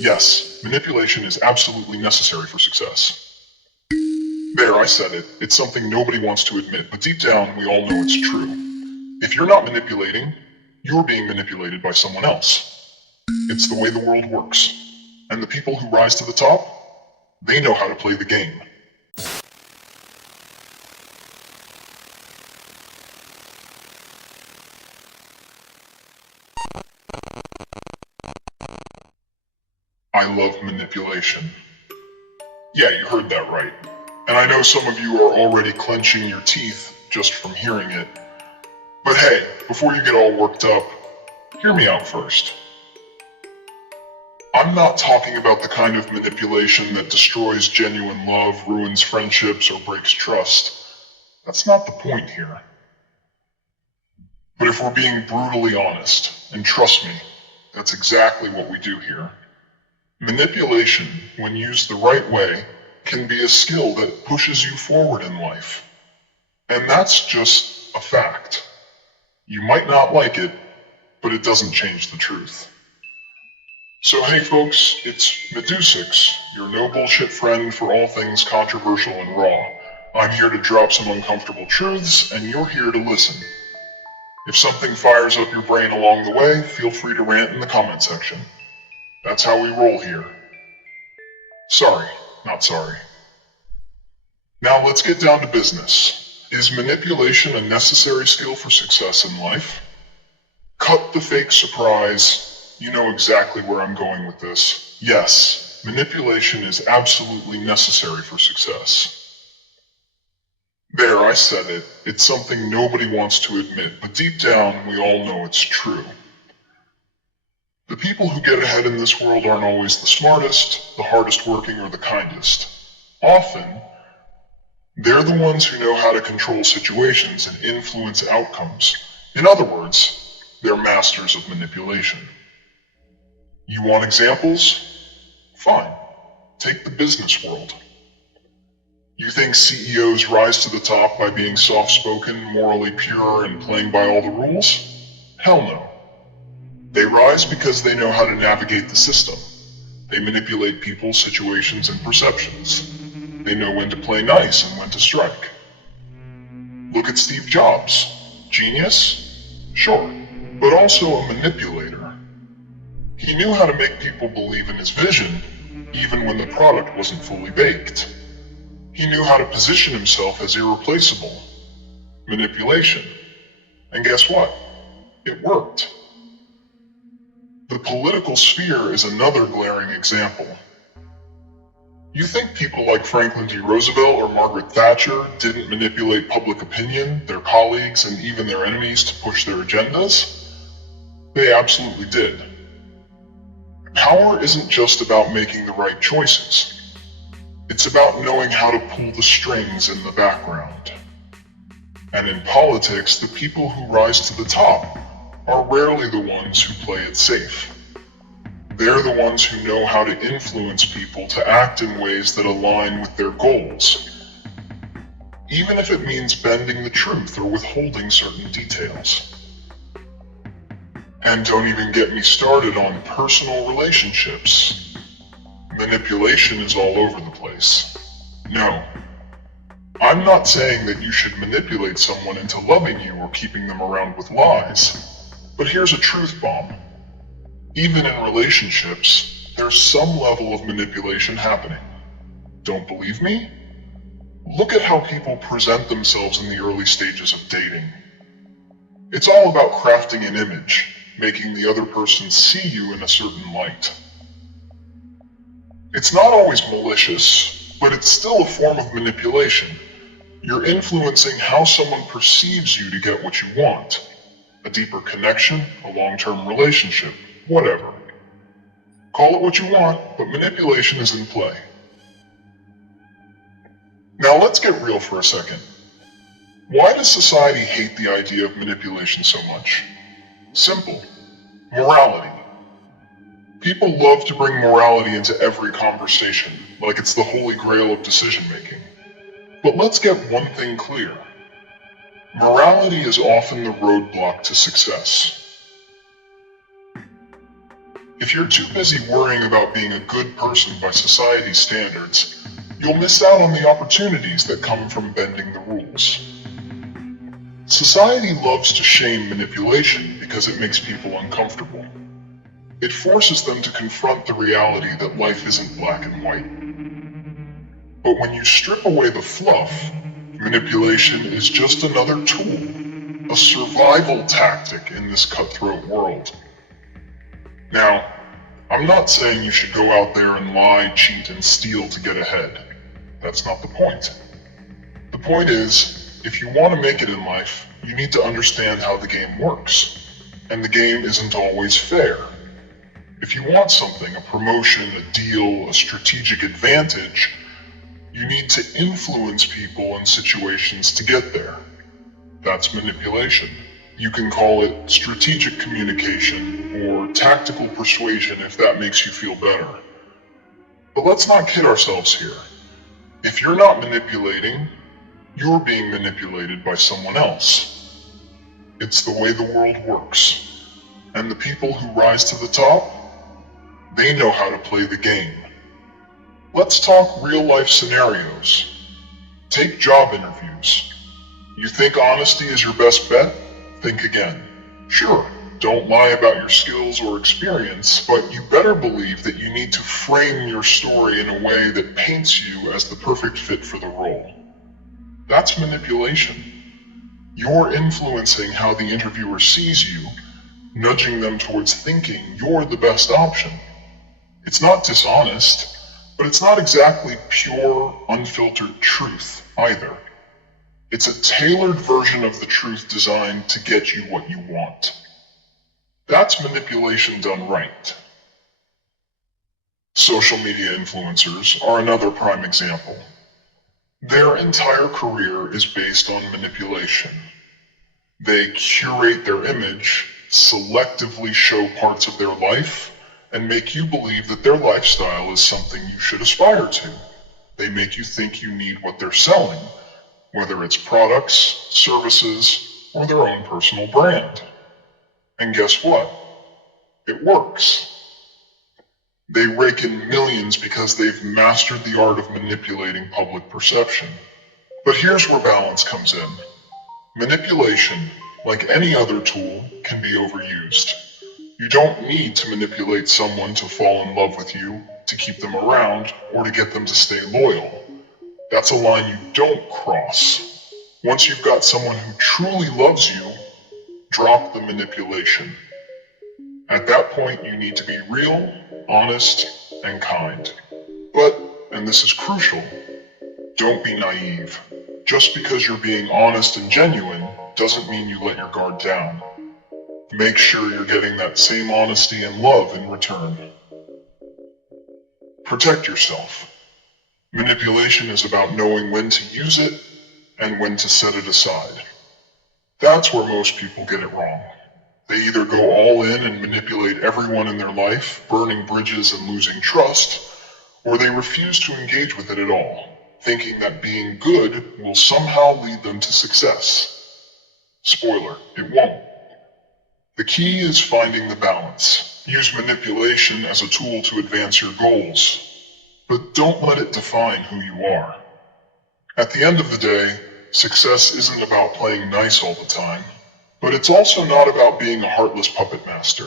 Yes, manipulation is absolutely necessary for success. There, I said it. It's something nobody wants to admit, but deep down, we all know it's true. If you're not manipulating, you're being manipulated by someone else. It's the way the world works. And the people who rise to the top, they know how to play the game. I love manipulation. Yeah, you heard that right. And I know some of you are already clenching your teeth just from hearing it. But hey, before you get all worked up, hear me out first. I'm not talking about the kind of manipulation that destroys genuine love, ruins friendships, or breaks trust. That's not the point here. But if we're being brutally honest, and trust me, that's exactly what we do here. Manipulation, when used the right way, can be a skill that pushes you forward in life. And that's just a fact. You might not like it, but it doesn't change the truth. So hey folks, it's Medusux, your no bullshit friend for all things controversial and raw. I'm here to drop some uncomfortable truths, and you're here to listen. If something fires up your brain along the way, feel free to rant in the comment section. That's how we roll here. Sorry, not sorry. Now let's get down to business. Is manipulation a necessary skill for success in life? Cut the fake surprise. You know exactly where I'm going with this. Yes, manipulation is absolutely necessary for success. There, I said it. It's something nobody wants to admit, but deep down, we all know it's true. The people who get ahead in this world aren't always the smartest, the hardest working, or the kindest. Often, they're the ones who know how to control situations and influence outcomes. In other words, they're masters of manipulation. You want examples? Fine. Take the business world. You think CEOs rise to the top by being soft-spoken, morally pure, and playing by all the rules? Hell no. They rise because they know how to navigate the system. They manipulate people, situations, and perceptions. They know when to play nice and when to strike. Look at Steve Jobs. Genius? Sure, but also a manipulator. He knew how to make people believe in his vision, even when the product wasn't fully baked. He knew how to position himself as irreplaceable. Manipulation. And guess what? It worked. The political sphere is another glaring example. You think people like Franklin D. Roosevelt or Margaret Thatcher didn't manipulate public opinion, their colleagues, and even their enemies to push their agendas? They absolutely did. Power isn't just about making the right choices. It's about knowing how to pull the strings in the background. And in politics, the people who rise to the top are rarely the ones who play it safe. They're the ones who know how to influence people to act in ways that align with their goals, even if it means bending the truth or withholding certain details. And don't even get me started on personal relationships. Manipulation is all over the place. No, I'm not saying that you should manipulate someone into loving you or keeping them around with lies. But here's a truth bomb. Even in relationships, there's some level of manipulation happening. Don't believe me? Look at how people present themselves in the early stages of dating. It's all about crafting an image, making the other person see you in a certain light. It's not always malicious, but it's still a form of manipulation. You're influencing how someone perceives you to get what you want. A deeper connection, a long-term relationship, whatever. Call it what you want, but manipulation is in play. Now let's get real for a second. Why does society hate the idea of manipulation so much? Simple. Morality. People love to bring morality into every conversation, like it's the holy grail of decision-making. But let's get one thing clear. Morality is often the roadblock to success. If you're too busy worrying about being a good person by society's standards, you'll miss out on the opportunities that come from bending the rules. Society loves to shame manipulation because it makes people uncomfortable. It forces them to confront the reality that life isn't black and white. But when you strip away the fluff, manipulation is just another tool, a survival tactic in this cutthroat world. Now, I'm not saying you should go out there and lie, cheat, and steal to get ahead. That's not the point. The point is, if you want to make it in life, you need to understand how the game works. And the game isn't always fair. If you want something, a promotion, a deal, a strategic advantage, you need to influence people and situations to get there. That's manipulation. You can call it strategic communication or tactical persuasion if that makes you feel better. But let's not kid ourselves here. If you're not manipulating, you're being manipulated by someone else. It's the way the world works. And the people who rise to the top, they know how to play the game. Let's talk real-life scenarios. Take job interviews. You think honesty is your best bet? Think again. Sure, don't lie about your skills or experience, but you better believe that you need to frame your story in a way that paints you as the perfect fit for the role. That's manipulation. You're influencing how the interviewer sees you, nudging them towards thinking you're the best option. It's not dishonest, but it's not exactly pure, unfiltered truth either. It's a tailored version of the truth designed to get you what you want. That's manipulation done right. Social media influencers are another prime example. Their entire career is based on manipulation. They curate their image, selectively show parts of their life, and make you believe that their lifestyle is something you should aspire to. They make you think you need what they're selling, whether it's products, services, or their own personal brand. And guess what? It works. They rake in millions because they've mastered the art of manipulating public perception. But here's where balance comes in. Manipulation, like any other tool, can be overused. You don't need to manipulate someone to fall in love with you, to keep them around, or to get them to stay loyal. That's a line you don't cross. Once you've got someone who truly loves you, drop the manipulation. At that point, you need to be real, honest, and kind. But, and this is crucial, don't be naive. Just because you're being honest and genuine doesn't mean you let your guard down. Make sure you're getting that same honesty and love in return. Protect yourself. Manipulation is about knowing when to use it and when to set it aside. That's where most people get it wrong. They either go all in and manipulate everyone in their life, burning bridges and losing trust, or they refuse to engage with it at all, thinking that being good will somehow lead them to success. Spoiler, it won't. The key is finding the balance. Use manipulation as a tool to advance your goals, but don't let it define who you are. At the end of the day, success isn't about playing nice all the time, but it's also not about being a heartless puppet master.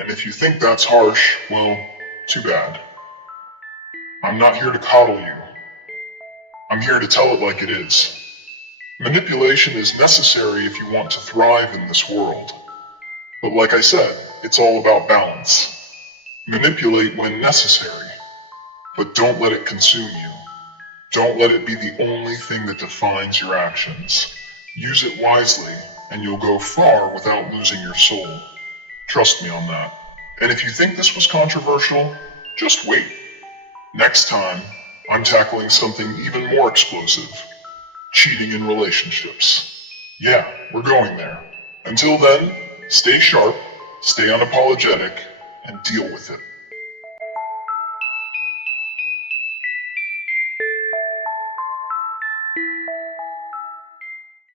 And if you think that's harsh, well, too bad. I'm not here to coddle you. I'm here to tell it like it is. Manipulation is necessary if you want to thrive in this world. But like I said, it's all about balance. Manipulate when necessary, but don't let it consume you. Don't let it be the only thing that defines your actions. Use it wisely, and you'll go far without losing your soul. Trust me on that. And if you think this was controversial, just wait. Next time, I'm tackling something even more explosive. Cheating in relationships. Yeah, we're going there. Until then, stay sharp, stay unapologetic, and deal with it.